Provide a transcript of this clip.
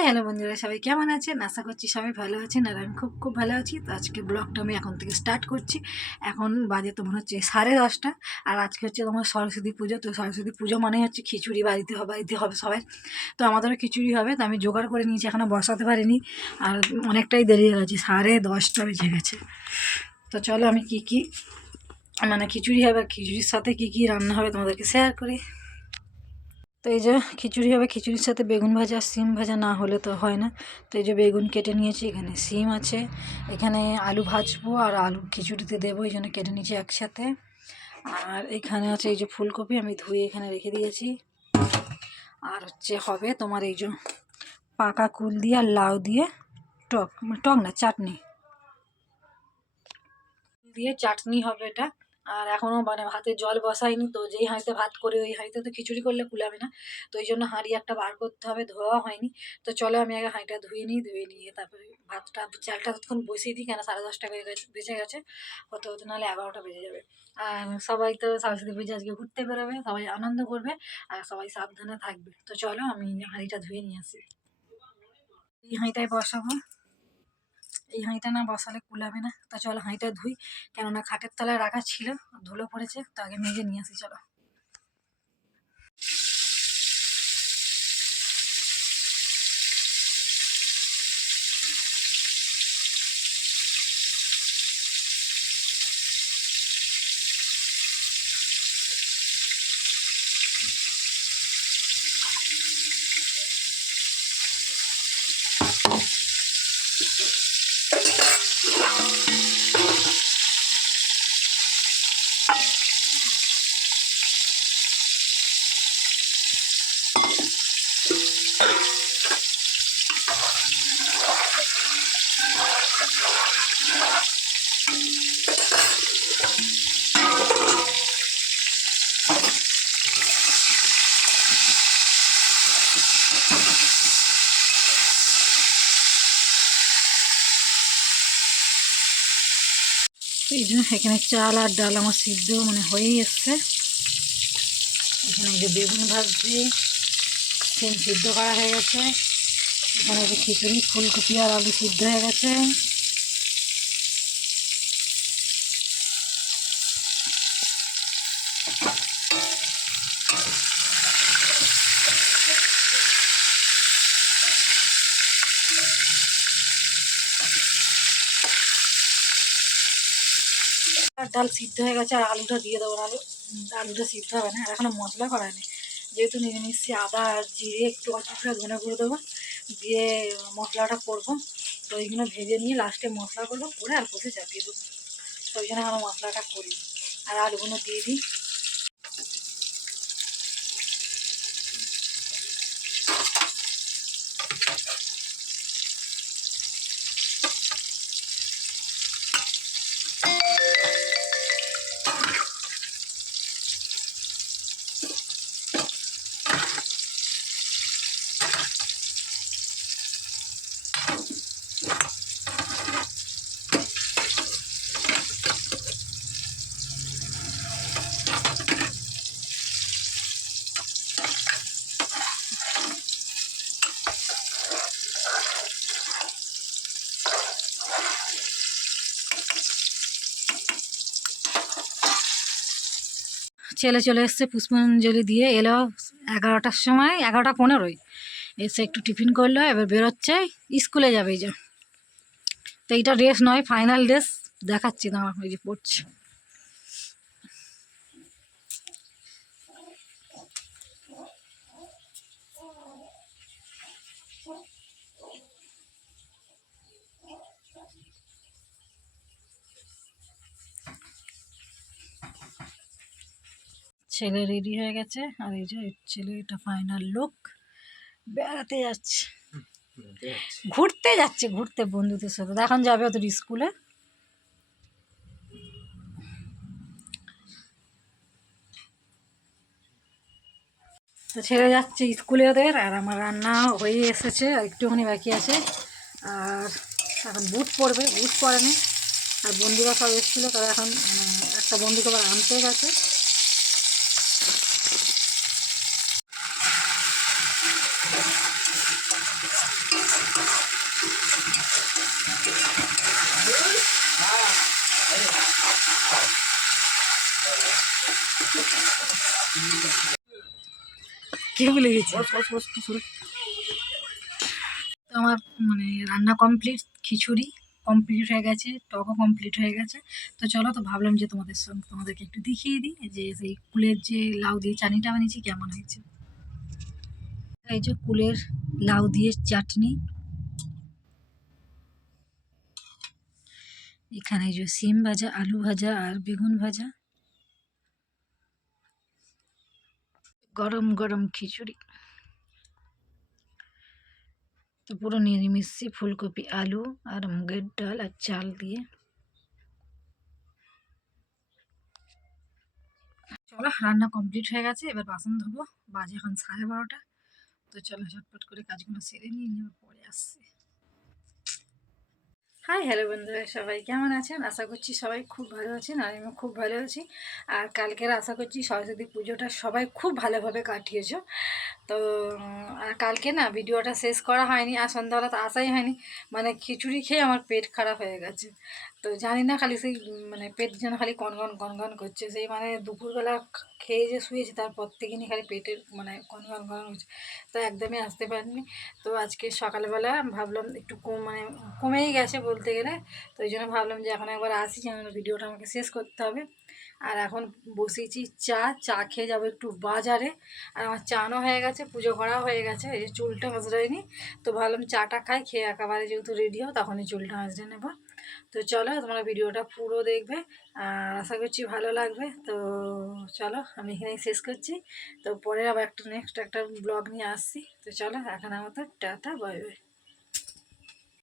Hi hello বন্ধুরা, সবাই কেমন আছেন? আশা করছি সবাই ভালো আছেন আর আমি খুব খুব ভালো আছি। তো আজকে ব্লগটা আমি এখন থেকে স্টার্ট করছি। এখন বাজে তোমার হচ্ছে সাড়ে দশটা আর আজকে হচ্ছে তোমার সরস্বতী পুজো। তো সরস্বতী পুজো মানে হচ্ছে খিচুড়ি, বাড়িতে হবে বাড়িতে হবে সবাই। তো আমাদেরও খিচুড়ি হবে, তো আমি জোগাড় করে নিয়েছি এখনও বসাতে পারিনি। আর অনেকটাই দেরি হয়ে গেছে, সাড়ে দশটা বেজে গেছে। তো চলো আমি কি কি মানে খিচুড়ি হবে, খিচুড়ির সাথে কি কি রান্না হবে তোমাদেরকে শেয়ার করি। তো এই যে খিচুড়ি হবে, খিচুড়ির সাথে বেগুন ভাজা, সিম ভাজা না হলে তো হয় না। তো এই যে বেগুন কেটে নিয়েছি, এখানে সিম আছে। এখানে আলু ভাজবো আর আলু খিচুড়িতে দেবো, এই জন্য কেটে নিয়েছি একসাথে। আর এখানে আছে এই যে ফুলকপি, আমি ধুয়ে এখানে রেখে দিয়েছি। আর হচ্ছে হবে তোমার এই যে পাকা কুল দিয়ে আর লাউ দিয়ে টক মানে টক না, চাটনি। দিয়ে চাটনি হবে এটা। আর এখনও মানে ভাতে জল বসাইনি, তো যেই হাঁড়িতে ভাত করে, ওই হাঁড়িতে তো খিচুড়ি করলে কুলাবে না। তো ওই জন্য হাঁড়ি একটা বার করতে হবে ধোয়া হয়নি। তো চলো আমি আগে হাঁড়িটা ধুয়ে নিই, ধুয়ে নিয়ে তারপরে ভাতটা, চালটা ততক্ষণ বসিয়ে দিই, কেন সাড়ে দশটা বেজে গেছে হতে হতে নাহলে এগারোটা বেজে যাবে। আর সবাই তো সরস্বতী পুজো আজকে ঘুরতে বেরোবে, সবাই আনন্দ করবে আর সবাই সাবধানে থাকবে। তো চলো আমি হাঁড়িটা ধুয়ে নিয়ে আসি। এই হাঁড়িটায় বসাবো। এই হাঁড়িটা না বসালে কুলাবে না। তা চল হাঁড়িটা ধুই। কেননা খাটের তলায় রাখা ছিল, ধুলো পড়েছে, তো আগে মেজে নিয়ে আসি, চলো। এই জন্য এখানে চাল আর ডাল আমার সিদ্ধ মানে হয়েই এসছে এখানে যে বেগুন ভাজছি, সিম সিদ্ধ করা হয়ে গেছে। এখানে যে খিচুড়ি, ফুলকপি আর আলু সিদ্ধ হয়ে গেছে। ডাল সিদ্ধ হয়ে গেছে আর আলুটা দিয়ে দেবো আলু আলুটা সিদ্ধ হবে না। আর এখনও মশলা করা নেই যেহেতু নিয়ে নিচ্ছি আদা জিরে, একটু করে ধনে করে দেবো। দিয়ে মশলাটা করব। তো ওইগুলো ভেজে নিয়ে লাস্টে মশলা করব, করে আর কষে চাপিয়ে দেবো। তো ওই জন্য এখনও মশলাটা করি আর আলুগুলো দিয়ে দিই। ছেলে চলে এসছে পুষ্পাঞ্জলি দিয়ে, এলো এগারোটার সময়, এগারোটা পনেরোই এসে একটু টিফিন করল, এবার বেরোচ্ছে, স্কুলে যাবে এই যে। তো এইটা ড্রেস নয়, ফাইনাল ড্রেস দেখাচ্ছি তোমার ওই যে পড়ছে। ছেলে রেডি হয়ে গেছে। আর এই যে ছেলে এটা ফাইনাল লুক বেড়াতে যাচ্ছে। ঘুরতে যাচ্ছে ঘুরতে বন্ধুদের সাথে। এখন যাবে ওদের স্কুলে তো ছেড়ে যাচ্ছে স্কুলে ওদের। আর আমার রান্না হয়ে এসেছে একটুখানি বাকি আছে। আর এখন বুট পরবে বুট পরেনি। আর বন্ধুরা সব এসেছিল তারা এখন মানে একটা বন্ধুকে আবার আনতে গেছে। কে ভুলে গেছি? তো আমার মানে রান্না কমপ্লিট খিচুড়ি কমপ্লিট হয়ে গেছে টকও কমপ্লিট হয়ে গেছে। তো চলো তো ভাবলাম যে তোমাদের সঙ্গে তোমাদেরকে একটু দেখিয়ে দিই যে সেই কুলের যে লাউ দিয়ে চাটনিটা বানিয়েছি কেমন হয়েছে। এই যে কুলের লাউ দিয়ে চাটনি এখানে যে সিম ভাজা, আলু ভাজা আর বেগুন ভাজা। গরম গরম খিচুড়ি। তো পুরো নিরামিষি ফুলকপি, আলু আর মুগের ডাল আর চাল দিয়ে। চলো, রান্না কমপ্লিট হয়ে গেছে, এবার বাসন ধোবো। বাজে এখন সাড়ে বারোটা। তো চলো, ঝটপট করে কাজগুলো সেরে নিয়ে পরে আসছি। হাই হ্যালো বন্ধুরা সবাই। কেমন আছেন? আশা করছি সবাই খুব ভালো আছেন আর আমি খুব ভালো আছি। আর কালকের আশা করছি সরস্বতী পুজোটা সবাই খুব ভালোভাবে কাটিয়েছ। তো আর কালকে না ভিডিওটা শেষ করা হয়নি আর সন্ধ্যাবেলা তো আসাই হয়নি। মানে খিচুড়ি খেয়ে আমার পেট খারাপ হয়ে গেছে। তো জানি না খালি সেই মানে পেট যেন খালি কনগন কনগন করছে। সেই মানে দুপুরবেলা খেয়ে যে শুয়েছি তারপর থেকে নিয়ে খালি পেটের মানে কনগন কনগন হচ্ছে। তো একদমই আসতে পারিনি। তো আজকে সকালবেলা ভাবলাম একটু কম মানে কমেই গেছে বলতে গেলে। তো ওই জন্য ভাবলাম যে এখন একবার আসি, যেন ভিডিওটা আমাকে শেষ করতে হবে। আর এখন বসিয়েছি চা চা খেয়ে যাব একটু বাজারে। আর আমার চানও হয়ে গেছে, পুজো করাও হয়ে গেছে, এই যে চুলটা মাজড়াইনি। তো ভাবলাম চাটা খাই, খেয়ে একেবারে যেহেতু রেডি হও, তখনই চুলটা মাজড়ে নেব। তো চলো, তোমরা ভিডিওটা পুরো দেখবে। আর আশা করছি ভালো লাগবে। তো চলো, আমি এখানেই শেষ করছি। তো পরে আবার একটা নেক্সট একটা ব্লগ নিয়ে আসছি। তো চলো এখন আমার তো টাটা বাই বাই